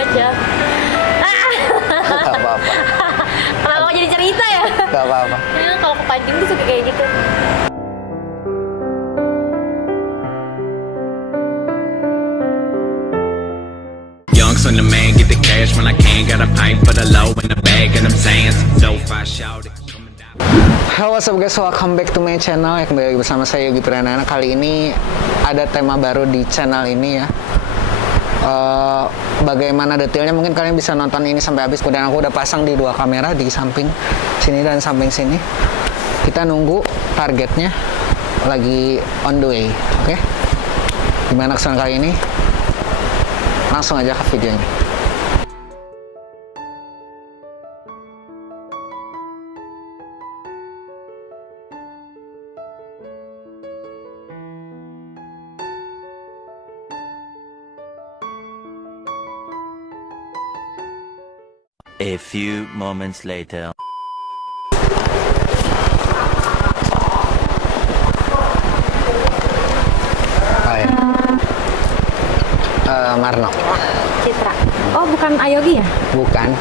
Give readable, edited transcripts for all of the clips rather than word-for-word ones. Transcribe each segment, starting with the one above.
aja. Gak apa-apa. Kenapa mau jadi cerita ya? Gak apa-apa. Ya, kalau kepancing tuh suka kayak gitu. Youngs on the man, get the cash when I can. Got a pint for the low in the bag, and I'm saying so far shout it. Halo what's up guys, welcome back to my channel. Ya, kembali lagi bersama saya Yogi Pranana. Kali ini ada tema baru di channel ini ya. Bagaimana detailnya mungkin kalian bisa nonton ini sampai habis. Kemudian aku udah pasang di dua kamera, di samping sini dan samping sini. Kita nunggu targetnya lagi on the way. Oke? Gimana kesan kali ini? Langsung aja ke videonya. A few moments later. Oh ya. Marno. Citra. Oh, bukan Ayogi ya? Bukan.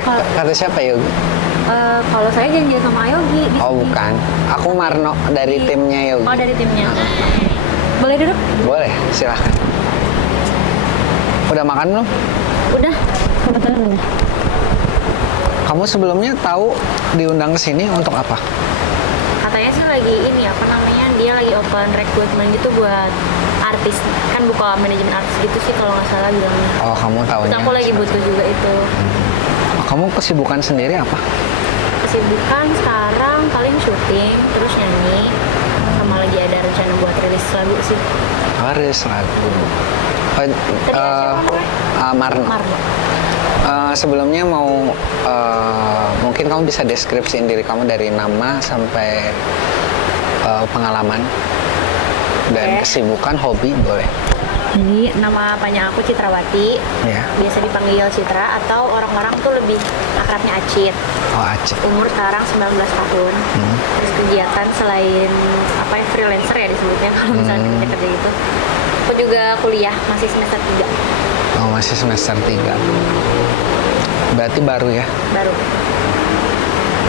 Kata siapa Yogi? Kalau saya janjian sama Ayogi. Oh bukan. Aku Marno dari timnya Yogi. Oh, dari timnya. Boleh duduk? Boleh, silahkan. Udah makan belum? Udah. Kebetulan udah. Kamu sebelumnya tahu diundang ke sini untuk apa? Katanya sih lagi ini apa namanya, dia lagi open recruitment gitu buat artis, kan buka manajemen artis gitu sih kalau nggak salah bilangnya. Oh, kamu tahunya. Terus aku lagi butuh juga itu. Kamu kesibukan sendiri apa? Kesibukan sekarang paling syuting, terus nyanyi, sama lagi ada rencana buat rilis lagu sih. Rilis lagu. Tadi siapa namanya? Marno. Marno. Sebelumnya mau mungkin kamu bisa deskripsiin diri kamu dari nama sampai pengalaman dan kesibukan, hobi, boleh. Jadi nama panjang aku Citrawati, Ya. biasa dipanggil Citra atau orang-orang tuh lebih akrabnya Acit. Oh, Aceh. Umur sekarang 19 tahun. Terus kegiatan selain apa ya, freelancer ya disebutnya kalau misalnya kerja gitu. Aku juga kuliah, masih semester 3. Oh, masih semester 3. Berarti baru ya? Baru.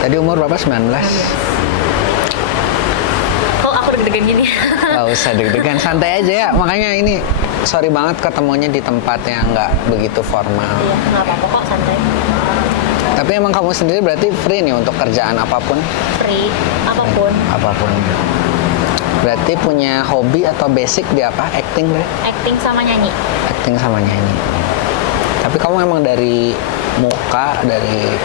Tadi umur berapa? 19? Kok aku deg-degan gini? Gak usah deg-degan, santai aja ya. Makanya ini sorry banget ketemunya di tempat yang nggak begitu formal. Iya, nggak apa-apa kok, santai. Tapi emang kamu sendiri berarti free nih untuk kerjaan apapun? Free, apapun. Apapun. Berarti punya hobi atau basic di apa? Acting deh? Acting sama nyanyi. Acting sama nyanyi. Tapi kamu emang dari muka, dari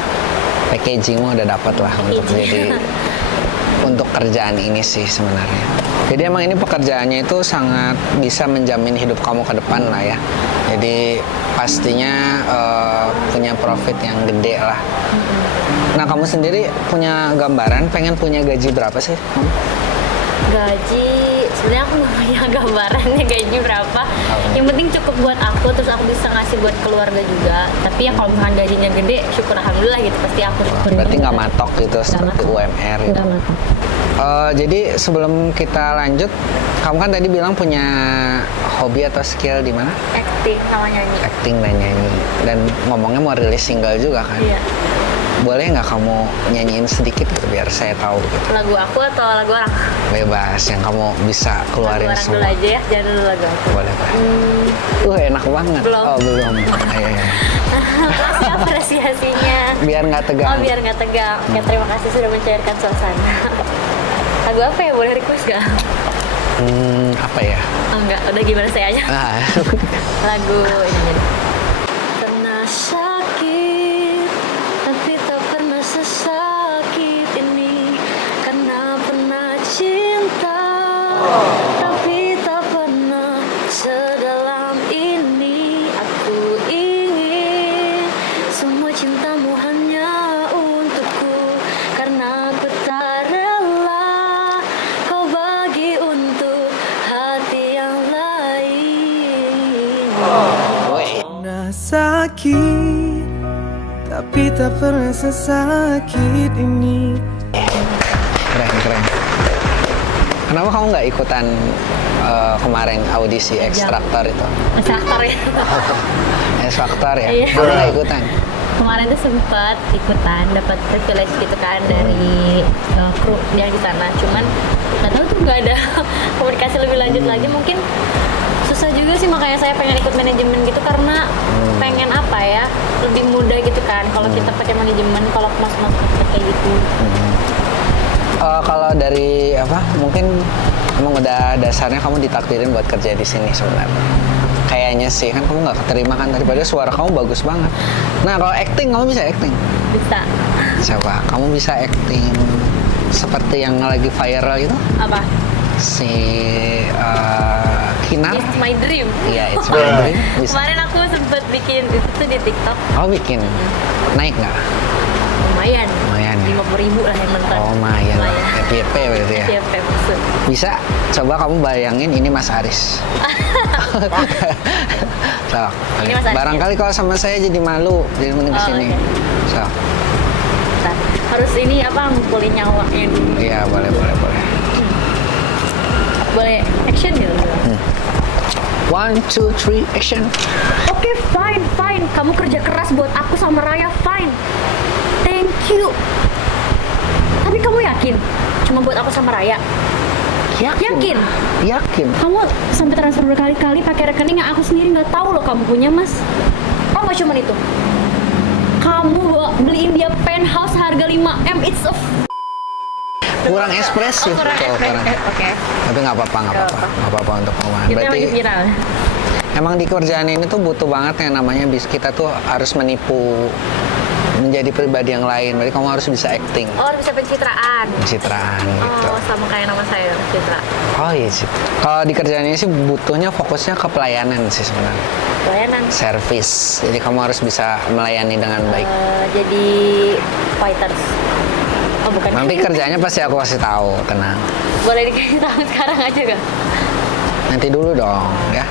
packagingmu udah dapat lah untuk jadi untuk kerjaan ini sih sebenarnya. Jadi emang ini pekerjaannya itu sangat bisa menjamin hidup kamu ke depan lah ya. Jadi pastinya punya profit yang gede lah. Nah, kamu sendiri punya gambaran pengen punya gaji berapa sih? Gaji, sebenarnya aku nggak punya gambarannya gaji berapa. Yang penting cukup buat aku, terus aku bisa ngasih buat keluarga juga. Tapi ya kalau misalkan gajinya gede, syukur alhamdulillah gitu, pasti aku syukurin. Berarti nggak matok gitu seperti UMR gitu. Nggak matok. Jadi sebelum kita lanjut, kamu kan tadi bilang punya hobi atau skill di mana? Acting sama nyanyi. Acting dan nyanyi. Dan ngomongnya mau rilis single juga kan? Iya. Boleh nggak kamu nyanyiin sedikit gitu biar saya tahu gitu? Lagu aku atau lagu orang? Bebas, yang kamu bisa keluarin Lagu orang semua. dulu aja ya, jangan dulu lagu aku. Boleh, boleh. Enak banget. Belum. Oh, belum. Iya, iya. Kasih apresiasinya. Biar nggak tegang. Oh, biar nggak tegang. Ya, terima kasih sudah mencairkan suasana. Lagu apa ya? Boleh request nggak? Apa ya? Oh, enggak, udah gimana saya aja. Nah, Lagu ini. Pernah sakit, tapi tak pernah sesakit ini. Karena pernah cinta, tapi tak pernah sedalam ini. Aku ingin semua cintamu hanya untukku, karena aku tak rela kau bagi untuk hati yang lain. Pernah sakit, tapi tak pernah sesakit ini. keren. Kenapa kamu nggak ikutan kemarin audisi ekstraktor itu? Instruktur ya. Ekstraktor ya? Iya. Kamu nggak ikutan? Kemarin tuh sempat ikutan, dapat privilege gitu kan dari kru yang di sana. Cuman nggak tahu tuh nggak ada komunikasi lebih lanjut lagi. Mungkin susah juga sih, makanya saya pengen ikut manajemen gitu karena pengen apa ya, lebih mudah gitu kan. Kalau kita pakai manajemen, kalau masuk kayak gitu. Kalau dari apa? Mungkin emang udah dasarnya kamu ditakdirin buat kerja di sini sebenarnya. Kayaknya sih, kan kamu nggak keterima kan, daripada suara kamu bagus banget. Nah kalau acting, kamu bisa acting? Bisa. Coba, kamu bisa acting seperti yang lagi viral itu? Apa? Si Kinar? It's my dream. Iya, it's my dream. Bisa. Kemarin aku sempet bikin itu tuh di TikTok. Kamu bikin? Naik nggak? Lumayan. Lumayan ya? 50.000 lah yang nonton. Oh, lumayan. FYP berarti ya? FYP maksud. Bisa, coba kamu bayangin ini Mas Aris. So, Ini Mas Aris. barangkali kalau sama saya jadi malu, jadi mending Oh, kesini. oke. So, Bentar. Harus ini apa, ngumpulin nyawanya dulu. iya boleh. Boleh action gitu. 1, 2, 3, action. Oke, fine. Kamu kerja keras buat aku sama Raya, fine. Thank you. Tapi kamu yakin? Cuma buat aku sama Raya? Yakin? Yakin. Kamu sampai transfer berkali-kali pakai rekening yang aku sendiri nggak tahu loh kamu punya, Mas. Oh, nggak cuma itu. Kamu beliin dia penthouse harga 5M. It's a Kurang ekspresif. Oh, kurang tuh, ekspresif. Oke. Tapi nggak apa-apa untuk ngomong. Itu yang lagi viral. Emang di kerjaan ini tuh butuh banget yang namanya kita tuh harus menipu menjadi pribadi yang lain. Berarti kamu harus bisa acting, Oh, harus bisa pencitraan. pencitraan gitu. Oh, sama kayak nama saya, Citra. Oh iya sih. Kalau di kerjaan ini sih butuhnya fokusnya ke pelayanan sih sebenarnya. Pelayanan. Service. Jadi kamu harus bisa melayani dengan baik. Jadi fighters. Oh, bukan. Nanti kerjanya pasti aku kasih tahu, tenang. Boleh dikasih tahu sekarang aja gak? Nanti dulu dong, ya.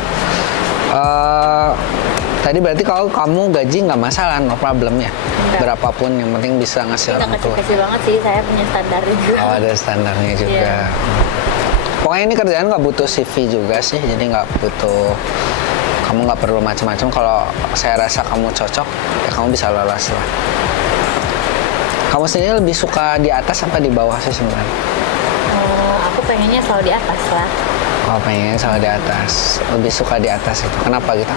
Tadi berarti kalau kamu gaji nggak masalah, no problem ya. Enggak. Berapapun yang penting bisa ngasih Nggak orang tua. kecil-kecil banget sih, saya punya standar juga. Oh ada standarnya juga. Iya. Pokoknya ini kerjaan nggak butuh CV juga sih, jadi nggak butuh. Kamu nggak perlu macam-macam. Kalau saya rasa kamu cocok, ya kamu bisa lolos lah. Kamu sendiri lebih suka di atas apa di bawah sih sebenarnya? Oh, aku pengennya selalu di atas lah. Oh pengen selalu di atas. Lebih suka di atas itu. Kenapa gitu?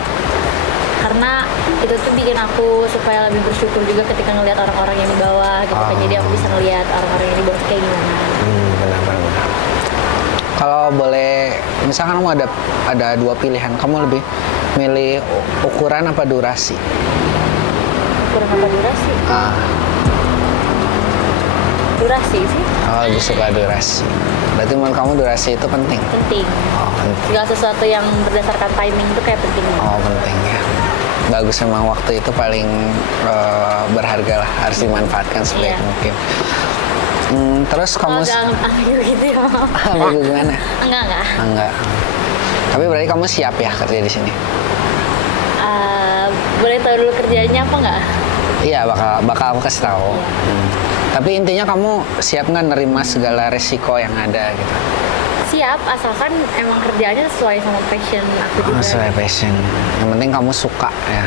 Karena itu tuh bikin aku supaya lebih bersyukur juga ketika ngelihat orang-orang yang di bawah gitu kan. Oh. Jadi aku bisa ngelihat orang-orang yang di bawah kayak gimana. Benar. Kalau boleh, misalkan kamu ada dua pilihan, kamu lebih milih ukuran apa durasi? Kurang apa durasi? Ah, Durasi sih oh, lebih suka durasi. Berarti menurut kamu durasi itu penting? penting. Oh, penting. Segala sesuatu yang berdasarkan timing itu kayak penting. Oh, penting ya. Bagus memang waktu itu paling berharga lah, harus dimanfaatkan sebaik Iya. mungkin. Terus kamu Agak gitu ya. ambil gimana? Enggak. Enggak. Tapi berarti kamu siap ya kerja di sini? Boleh tahu dulu kerjanya apa nggak? Iya, bakal aku kasih tahu. Tapi intinya kamu siap nggak nerima segala resiko yang ada gitu? Siap, asalkan emang kerjanya sesuai sama passion aku juga. Sesuai passion. Yang penting kamu suka ya.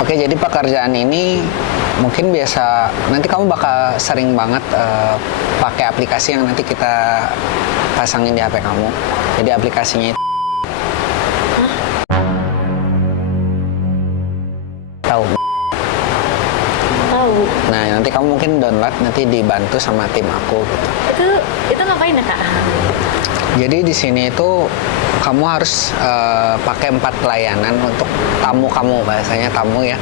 Oke, jadi pekerjaan ini mungkin biasa nanti kamu bakal sering banget pakai aplikasi yang nanti kita pasangin di HP kamu. Jadi aplikasinya itu tahu. Tahu. Nah, nanti kamu mungkin download, nanti dibantu sama tim aku gitu. Itu ngapain ya, Kak? Jadi di sini itu kamu harus pakai 4 pelayanan untuk tamu kamu, bahasanya tamu ya.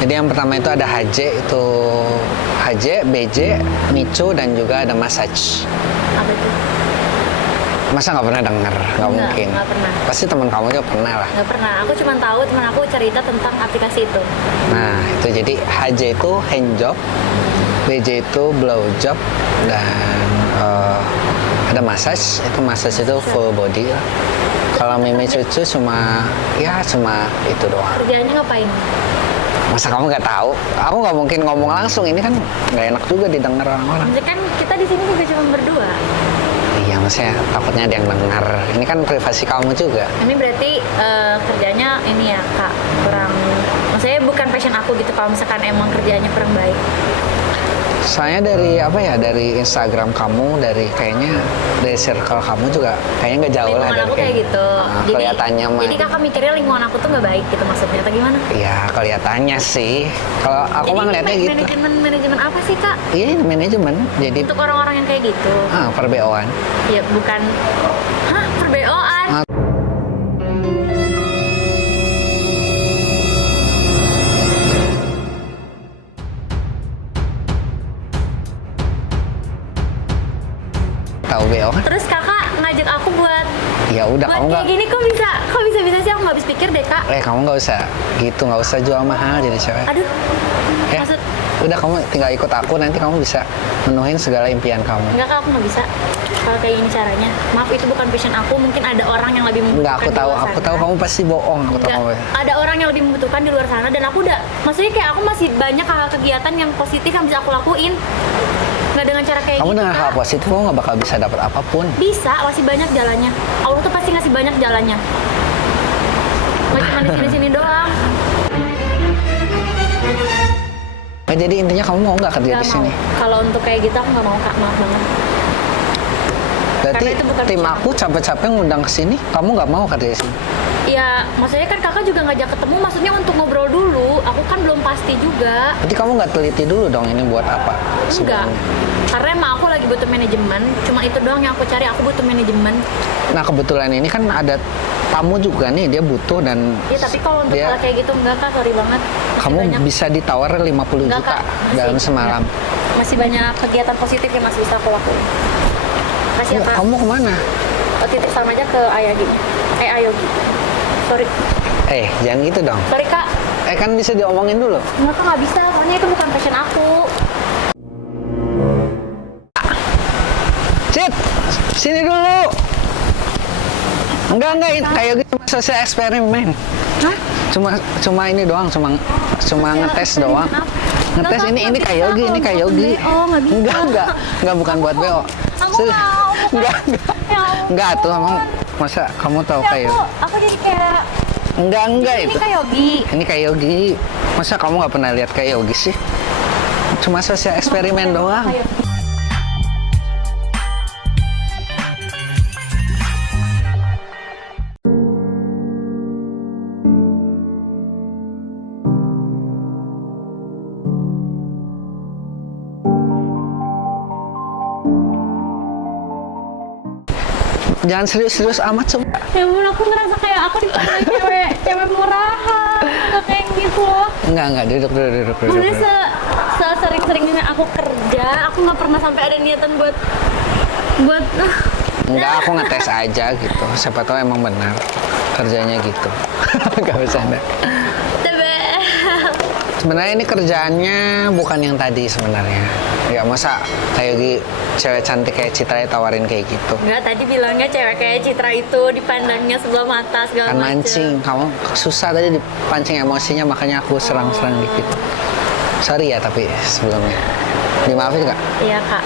Jadi yang pertama itu ada HJ, itu HJ, BJ, Micu, dan juga ada massage. Apa itu? Masa nggak pernah denger? Nggak mungkin. Nggak pernah. Pasti teman kamu juga pernah lah. Nggak pernah. Aku cuma tahu teman aku cerita tentang aplikasi itu. Nah, itu jadi HJ itu hand job, BJ itu blow job, dan ada massage. Itu massage itu full body lah. Kalau Mimi Cucu cuma itu doang. Kerjaannya ngapain? Masa kamu nggak tahu? Aku nggak mungkin ngomong langsung, ini kan nggak enak juga didengar orang-orang. Maksudnya kan kita di sini juga cuma berdua. Iya maksudnya takutnya ada yang dengar. Ini kan privasi kamu juga. Ini berarti kerjanya ini ya kak kurang, maksudnya bukan passion aku gitu kalau misalkan emang kerjanya kurang baik. Soalnya dari apa ya, dari Instagram kamu, dari kayaknya dari circle kamu juga kayaknya nggak jauh lah Lingkungan dari aku kayak gitu. kelihatannya mah. Jadi kakak mikirnya lingkungan aku tuh nggak baik gitu maksudnya atau gimana? Ya kelihatannya sih. Kalau aku mah ngeliatnya gitu. Manajemen apa sih kak? Iya, manajemen. Jadi Untuk orang-orang yang kayak gitu? per BO-an. Ya bukan. Hah, per BO-an? Ah. Tahu BO kan? Terus kakak ngajak aku buat Ya udah kamu kayak nggak. gini kok bisa sih aku nggak habis pikir deh kak. Kamu nggak usah gitu, nggak usah jual mahal jadi cewek. Aduh, Ya, maksud udah kamu tinggal ikut aku, nanti kamu bisa menuhin segala impian kamu. enggak kak, aku nggak bisa kalau kayak gini caranya. Maaf, itu bukan passion aku. Mungkin ada orang yang lebih membutuhkan. Enggak, aku tahu kamu pasti bohong. Aku tahu Enggak, kamu. ada orang yang lebih membutuhkan di luar sana dan aku udah, maksudnya kayak aku masih banyak hal kegiatan yang positif yang bisa aku lakuin. Nggak dengan cara kayak Kamu gitu. dengan hal Kak. positif kamu nggak bakal bisa dapat apapun. Bisa, masih banyak jalannya. Allah tuh pasti ngasih banyak jalannya. Nggak cuma di sini-sini doang. Jadi intinya kamu mau nggak kerja Nggak di mau. sini? Kalau untuk kayak gitu aku nggak mau kak, maaf banget. Berarti Karena itu bukan tim passion aku capek-capek ngundang ke sini, kamu nggak mau kerja di sini? Ya, maksudnya kan kakak juga ngajak ketemu, maksudnya untuk ngobrol dulu. Aku kan belum pasti juga. Berarti kamu nggak teliti dulu dong ini buat apa? Enggak. sebelumnya? Karena emang aku lagi butuh manajemen. Cuma itu doang yang aku cari, aku butuh manajemen. Nah kebetulan ini kan ada tamu juga nih, dia butuh dan Ya tapi kalau untuk dia- hal kayak gitu enggak kak, sorry banget. Masih kamu banyak. bisa ditawar 50 Enggak, juta Kak. dalam semalam. Masih banyak kegiatan positif yang masih bisa aku lakuin. Kasih ya, Ya, kak. kamu kemana? Titip salam aja ke Ayagi. Ayogi. Sorry. Jangan gitu dong. Sorry kak. Kan bisa diomongin dulu. Enggak kak, nggak bisa. Soalnya itu bukan passion aku. Cit, sini dulu. Enggak, kayak gitu cuma selesai eksperimen. Hah? Cuma ini doang, cuma ngetes doang. Ngetes Nggak, ini nggak kayak Yogi, bisa, ini kayak kalau Yogi. bukan BO, nggak bisa. Enggak bukan buat BO. Aku mau. Enggak. Ya ampun. Enggak tuh emang masa kamu tahu kayak Aku jadi kayak Enggak ini itu. kayak Yogi. Ini kayak Yogi. Masa kamu nggak pernah lihat kayak Yogi sih? Cuma selesai eksperimen doang. Kayak- Jangan serius-serius amat coba. Ya ampun, aku ngerasa kayak aku dipakai cewek murahan. Nggak kayak gitu loh. Enggak, duduk. Maksudnya sering-seringnya aku kerja, aku nggak pernah sampai ada niatan buat Enggak, aku ngetes aja gitu. Siapa tahu emang benar kerjanya gitu. Gak bercanda. Sebenarnya ini kerjaannya bukan yang tadi sebenarnya. Ya masa kayak Yogi cewek cantik kayak Citra tawarin kayak gitu. Enggak, tadi bilangnya cewek kayak Citra itu dipandangnya sebelah mata segala Kan macem. mancing, kamu susah tadi dipancing emosinya makanya aku serang-serang dikit. Sorry ya tapi sebelumnya. Dimaafin nggak? Iya kak.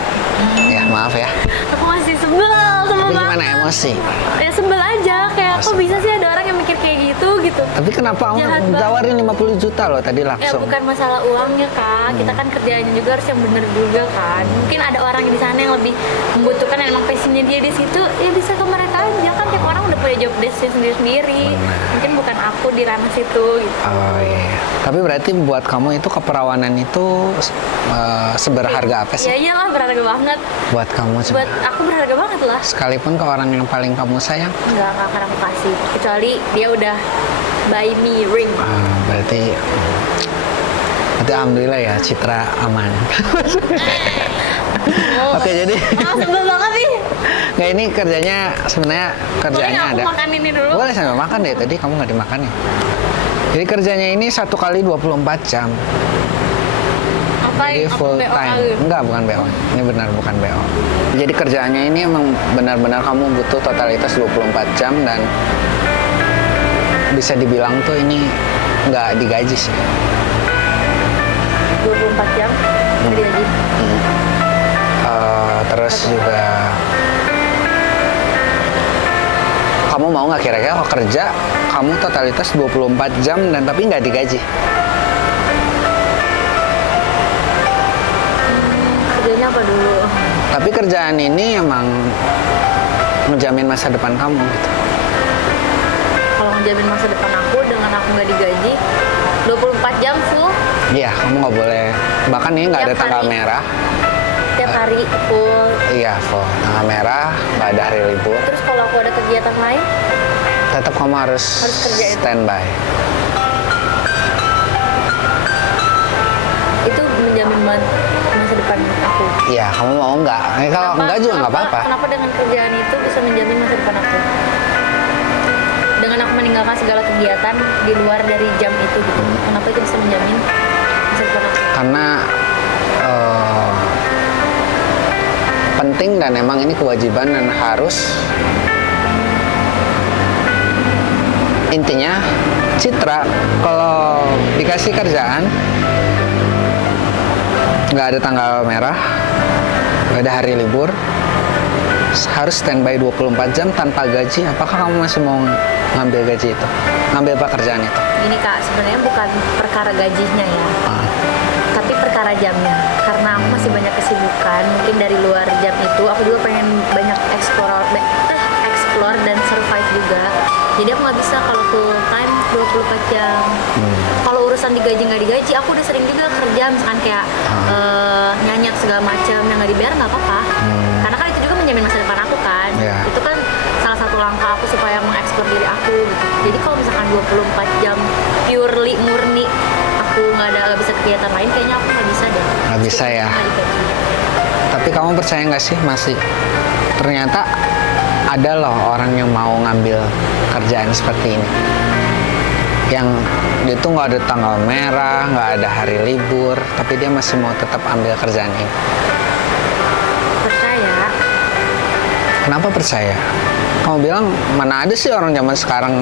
Ya maaf ya. Aku masih sebel Tapi banget. gimana emosi? Ya sebel aja, kayak kok Sebel. bisa sih ada orang yang mikir kayak gitu. Tapi kenapa kamu Jahat banget. tawarin 50 juta loh tadi Ya langsung? bukan masalah uangnya kak, kita kan kerjanya juga harus yang bener juga kan. Mungkin ada orang di sana yang lebih membutuhkan dan emang passionnya dia di situ, ya bisa ke mereka aja kan. Tiap orang udah punya job desk sendiri-sendiri. Mungkin bukan aku di ranah situ gitu. Oh iya. Tapi berarti buat kamu itu keperawanan itu seberharga apa Ya sih? iyalah, berharga banget. Buat kamu Buat aku berharga banget lah. sekalipun ke orang yang paling kamu sayang. Enggak akan aku kasih, kecuali dia udah buy me ring. Berarti alhamdulillah ya Citra aman. Oke, jadi Sebel banget sih. nggak ini kerjanya sebenarnya Boleh kerjanya nggak aku ada. makan ini dulu? Boleh sambil makan deh, tadi kamu nggak dimakan ya. Jadi kerjanya ini 1 kali 24 jam. Apa Jadi full BO time. kali? Enggak, bukan BO. Ini benar bukan BO. Jadi kerjaannya ini emang benar-benar kamu butuh totalitas 24 jam dan bisa dibilang tuh ini nggak digaji sih. 24 jam jadi gaji. Terus juga Kamu mau nggak kira-kira kalau kerja kamu totalitas 24 jam dan tapi nggak digaji? Kerjanya apa dulu? Tapi kerjaan ini emang menjamin masa depan kamu gitu. Kalau ngejamin masa depan aku dengan aku nggak digaji 24 jam full Iya, kamu nggak boleh. Bahkan ini nggak ada Tiap tanggal hari. merah. tiap hari full. Iya, full. Tanggal merah, nggak ada hari libur. Terus kalau aku ada kegiatan lain, Tetap kamu harus kerja itu. standby. itu menjamin banget masa depan aku. Iya, kamu mau nggak? Kalau enggak juga nggak apa-apa. Kenapa dengan kerjaan itu bisa menjamin masa depan aku? Dengan aku meninggalkan segala kegiatan di luar dari jam itu gitu. Kenapa itu bisa menjamin masa depan aku? Karena penting dan emang ini kewajiban dan harus. Intinya Citra kalau dikasih kerjaan nggak ada tanggal merah, nggak ada hari libur, harus standby 24 jam tanpa gaji. Apakah kamu masih mau ngambil gaji itu, ngambil pekerjaan itu? Gini Kak, sebenarnya bukan perkara gajinya ya, tapi perkara jamnya. Karena aku masih banyak kesibukan, mungkin dari luar jam itu aku juga pengen banyak explore dan survive juga. Jadi aku nggak bisa kalau full time 24 jam. Kalau urusan digaji nggak digaji, aku udah sering juga kerja misalkan kayak nyanyi segala macam yang nggak dibayar nggak apa-apa. Karena kan itu juga menjamin masa depan aku kan. Iya. Itu kan salah satu langkah aku supaya mengeksplor diri aku gitu. Jadi kalau misalkan 24 jam purely murni aku nggak bisa kegiatan lain, kayaknya aku nggak bisa deh. Nggak bisa ya. Nggak digaji. Tapi kamu percaya nggak sih masih ternyata ada loh orang yang mau ngambil kerjaan seperti ini, yang dia tuh nggak ada tanggal merah, nggak ada hari libur, tapi dia masih mau tetap ambil kerjaan ini. Percaya. Kenapa percaya? Kamu bilang mana ada sih orang zaman sekarang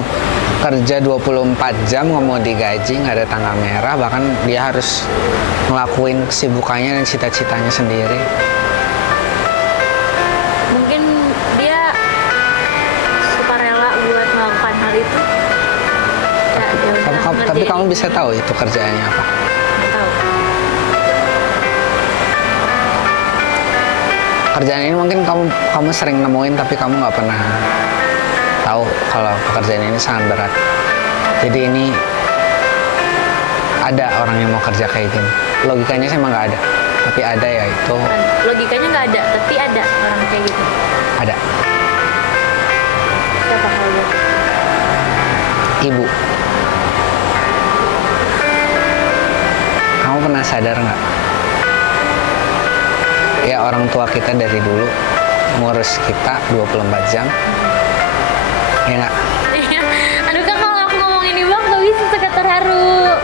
kerja 24 jam nggak mau digaji, nggak ada tanggal merah, bahkan dia harus ngelakuin kesibukannya dan cita-citanya sendiri. Mungkin dia sukarela buat melakukan hal itu. Ya, ya udah, Tapi ngerjain. kamu bisa tahu itu kerjaannya apa? Nggak tahu. Kerjaan ini mungkin kamu sering nemuin tapi kamu nggak pernah tahu kalau pekerjaan ini sangat berat. Jadi ini ada orang yang mau kerja kayak gini. Logikanya sih emang nggak ada, tapi ada ya itu Logikanya nggak ada, tapi ada orang kayak gitu. ada. Siapa kalau dia? Ibu, kamu pernah sadar nggak? Ya orang tua kita dari dulu ngurus kita 24 jam. Ya nggak? Iya. Aduh Kak, kalau aku ngomongin ibu aku nggak bisa suka terharu.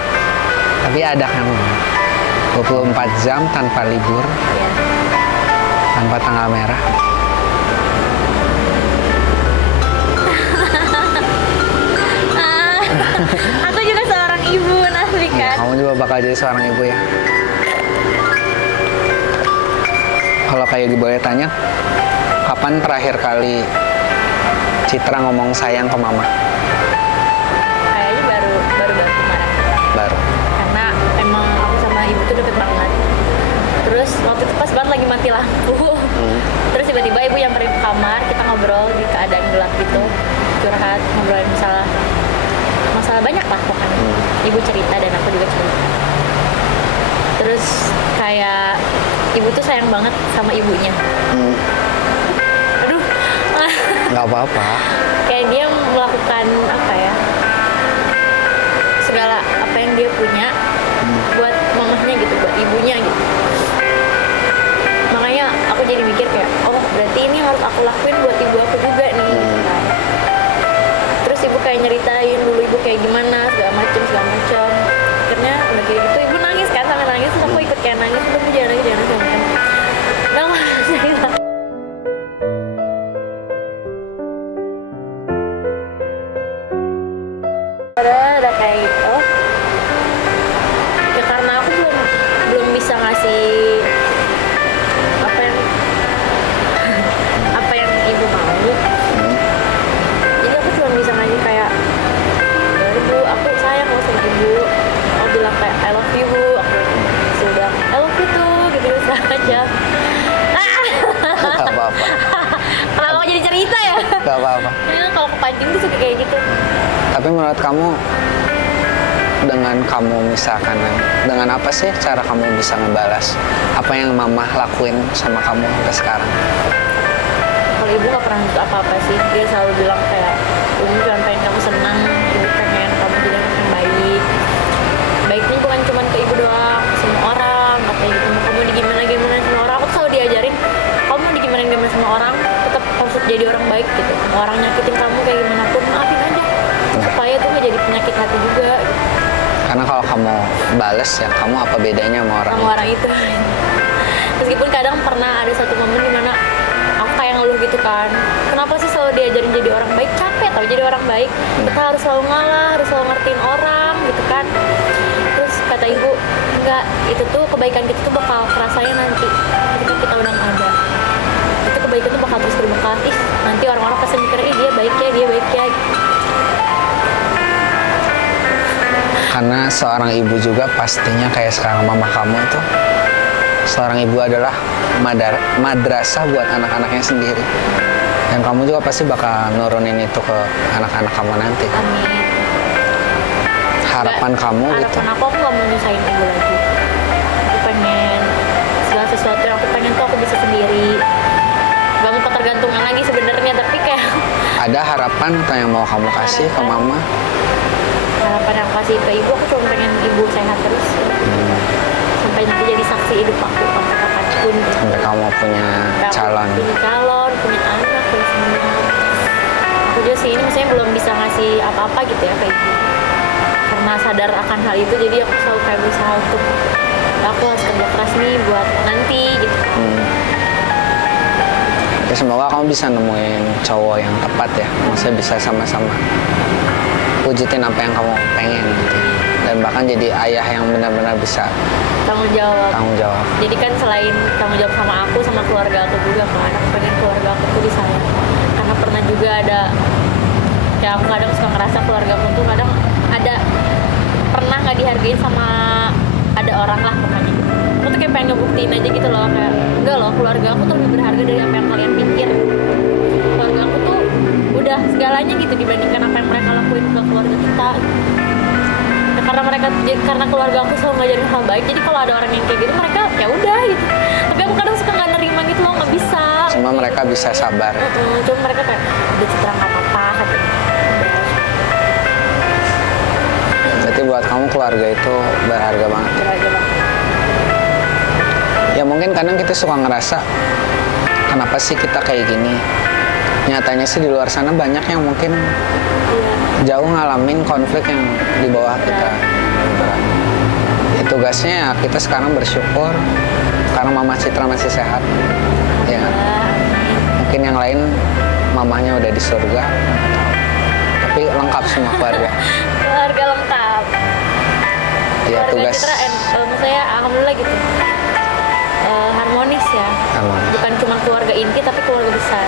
Tapi ada kan 24 jam tanpa libur, Ya. tanpa tanggal merah. Aku juga seorang ibu, asli Ya, kan. kamu juga bakal jadi seorang ibu ya. Kalau kayak boleh tanya, kapan terakhir kali Citra ngomong sayang ke mama? Kayaknya baru kemarin. Baru. Karena emang aku sama ibu tuh deket banget. Terus waktu itu pas banget lagi mati lampu. Terus tiba-tiba ibu nyamperin ke kamar, kita ngobrol di keadaan gelap gitu, curhat, ngobrolin masalah banyak lah pokoknya. Ibu cerita dan aku juga cerita. Terus kayak ibu tuh sayang banget sama ibunya. Aduh, Nggak apa-apa. kayak dia melakukan apa ya, segala apa yang dia punya buat mamahnya gitu, buat ibunya gitu. Makanya aku jadi mikir kayak, oh berarti ini harus aku lakuin buat ibu aku juga nih gitu kan. Terus ibu kayak nyeritain dulu ibu kayak gimana segala macem. Akhirnya udah kayak gitu ibu nangis kan, sampai nangis terus aku ikut kayak nangis, udah jangan nangis sama kan. Udah nggak cerita. Udah kayak gitu. Ya karena aku belum bisa ngasih apa yang ibu mau. Jadi aku Ibu tuh suka kayak gitu. Tapi menurut kamu, dengan kamu misalkan, dengan apa sih cara kamu bisa ngebalas apa yang mama lakuin sama kamu sampai sekarang? Kalau ibu nggak pernah nuntut apa-apa sih, dia selalu bilang kayak ibu cuma pengen kamu senang, ibu pengen kamu jadi anak yang baik. Baiknya bukan cuma ke ibu doang, ke semua orang. Katanya gitu, kamu di gimana sama orang. Aku tuh selalu diajarin, kamu di gimana sama orang, tetap harus jadi orang baik gitu. Mau orang nyakitin kamu kayak gimana pun, maafin aja. Supaya tuh nggak jadi penyakit hati juga. Gitu. Karena kalau kamu bales ya, kamu apa bedanya sama orang Sama orang itu. Meskipun kadang pernah ada satu momen dimana aku kayak ngeluh gitu kan, kenapa sih selalu diajarin jadi orang baik? Capek tau jadi orang baik, kita harus selalu ngalah, harus selalu ngertiin orang gitu kan. Terus kata ibu, enggak, itu tuh kebaikan kita tuh bakal kerasanya nanti ketika kita udah nggak ada. Itu kebaikan tuh bakal terus berbekas. Ih, nanti orang-orang pasti mikir, ih dia baik ya. Karena seorang ibu juga pastinya kayak sekarang mama kamu itu, seorang ibu adalah madrasah buat anak-anaknya sendiri. Dan kamu juga pasti bakal nurunin itu ke anak-anak kamu nanti. Amin. Harapan kamu gitu. Harapan aku nggak mau nyusahin ibu lagi. Aku pengen segala sesuatu yang aku pengen tuh aku bisa sendiri. Gak mau ketergantungan lagi sebenarnya, tapi kayak Ada harapan atau yang mau kamu kasih ke mama? harapan yang aku kasih ke ibu, aku cuma pengen ibu sehat terus. Sampai nanti jadi saksi hidup aku sampai kapanpun. Sampai kamu punya calon. Punya calon, punya anak, punya semua. Aku juga sih ini misalnya belum bisa ngasih apa-apa gitu ya ke ibu. Karena sadar akan hal itu, jadi aku selalu kayak berusaha untuk aku harus kerja keras nih buat nanti gitu. Ya semoga kamu bisa nemuin cowok yang tepat ya. Maksudnya bisa sama-sama wujudin apa yang kamu pengen gitu. Dan bahkan jadi ayah yang benar-benar bisa Tanggung jawab. Jadi kan selain tanggung jawab sama aku, sama keluarga aku juga kan, aku pengen keluarga aku tuh disayang. Karena pernah juga ada, ya aku kadang suka ngerasa keluarga aku tuh kadang ada pernah nggak dihargain sama ada orang lah pokoknya. Aku tuh kayak pengen ngebuktiin aja gitu loh, kayak enggak loh, keluarga aku tuh lebih berharga dari apa yang kalian pikir. Keluarga aku tuh udah segalanya gitu dibandingkan apa yang mereka lakuin ke keluarga kita. Nah, karena keluarga aku selalu ngajarin hal baik, jadi kalau ada orang yang kayak gitu mereka ya udah gitu. Tapi aku kadang suka nggak nerima gitu loh, nggak bisa. Cuma mereka bisa sabar. Cuma mereka kayak udah Citra nggak apa-apa katanya. Berarti buat kamu keluarga itu berharga banget. Berharga banget. Ya mungkin kadang kita suka ngerasa kenapa sih kita kayak gini. Nyatanya sih di luar sana banyak yang mungkin jauh ngalamin konflik yang di bawah kita. Ya, tugasnya ya kita sekarang bersyukur karena Mama Citra masih sehat. Ya. Mungkin yang lain mamanya udah di surga. Tapi lengkap semua keluarga. Keluarga lengkap. Ya Keluarga tugas. Citra, saya alhamdulillah gitu. Harmonis ya. Harmonis. Bukan cuma keluarga inti tapi keluarga besar.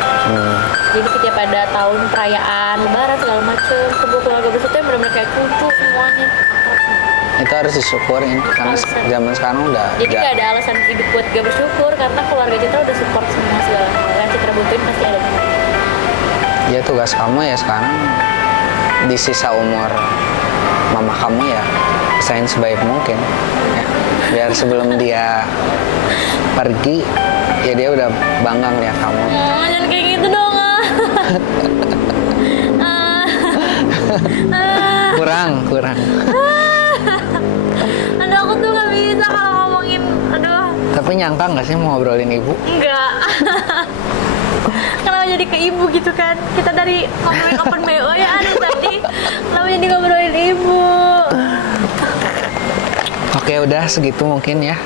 Jadi setiap ada tahun perayaan lebaran segala macem, sebuah keluarga besar itu yang benar-benar kayak kumpul semuanya. Itu harus disyukurin karena zaman sekarang udah Jadi gak ada alasan hidup buat gak bersyukur karena keluarga Citra udah support semua segala hal yang Citra butuhin pasti ada. Ya tugas kamu ya sekarang di sisa umur mama kamu ya usahain sebaik mungkin ya. Biar sebelum dia pergi ya dia udah bangga ngeliat kamu. Jangan kayak gitu dong. Kurang. Aduh aku tuh gak bisa kalau ngomongin, aduh. Tapi nyangka nggak sih mau ngobrolin ibu? Enggak. Kenapa jadi ke ibu gitu kan? Kita dari ngomongin open BO ya aduh tadi. Kenapa jadi ngobrolin ibu? Oke udah segitu mungkin ya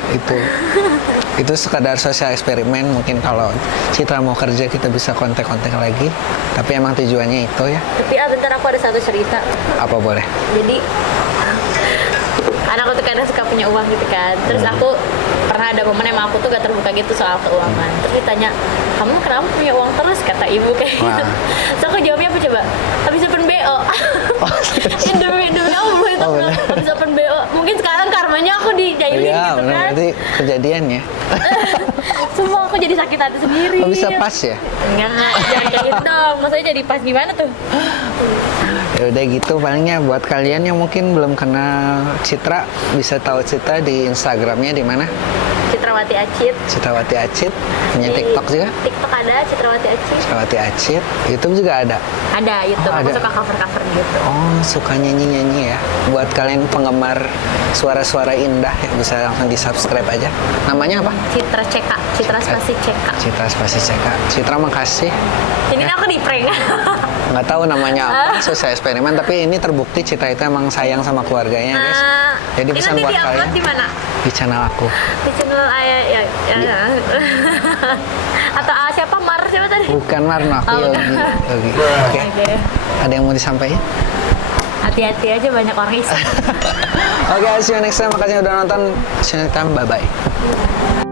itu sekadar sosial eksperimen. Mungkin kalau Citra mau kerja kita bisa kontak-kontak lagi, tapi emang tujuannya itu ya. Tapi bentar aku ada satu cerita. Apa boleh? Jadi Karena aku tuh kadang suka punya uang gitu kan. Terus aku pernah ada momen emang aku tuh gak terbuka gitu soal keuangan. Terus ditanya, kamu kenapa punya uang terus? Kata ibu kayak gitu. Wah. Terus aku jawabnya apa coba? Habis open BO. Ya, demi Allah itu bener. habis open BO. Mungkin sekarang karmanya aku dijailin Iya, gitu benar kan. berarti kejadian ya. Semua aku jadi sakit hati sendiri. Oh, bisa pas ya? Enggak, jangan kayak gitu dong. Maksudnya jadi pas gimana tuh? Ya udah gitu palingnya buat kalian yang mungkin belum kenal Citra bisa tahu Citra di Instagramnya di mana? Citrawati Acit. Citrawati Acit. Punya Di TikTok juga? TikTok ada Citrawati Acit. Citrawati Acit. YouTube juga ada. Ada YouTube. Oh, Aku ada. suka cover-cover gitu. Oh, suka nyanyi-nyanyi ya. Buat kalian penggemar suara-suara indah ya bisa langsung di-subscribe aja. Namanya apa? Citra CK. Citra spasi CK. Citra spasi Ceka. Citra makasih. Ini aku di prank. Nggak tahu namanya apa, selesai eksperimen, tapi ini terbukti Citra itu emang sayang sama keluarganya guys. Jadi Ini pesan nanti buat di-upload kalian di mana? di channel aku. Di channel ayah ya. Atau siapa Mar siapa tadi? Bukan Marno, aku Oh, Yogi. bukan. Yogi. Oke. Oke. Ada yang mau disampaikan? Hati-hati aja banyak orang iseng. Oke, see you next time. Makasih udah nonton. See you next time. Bye bye.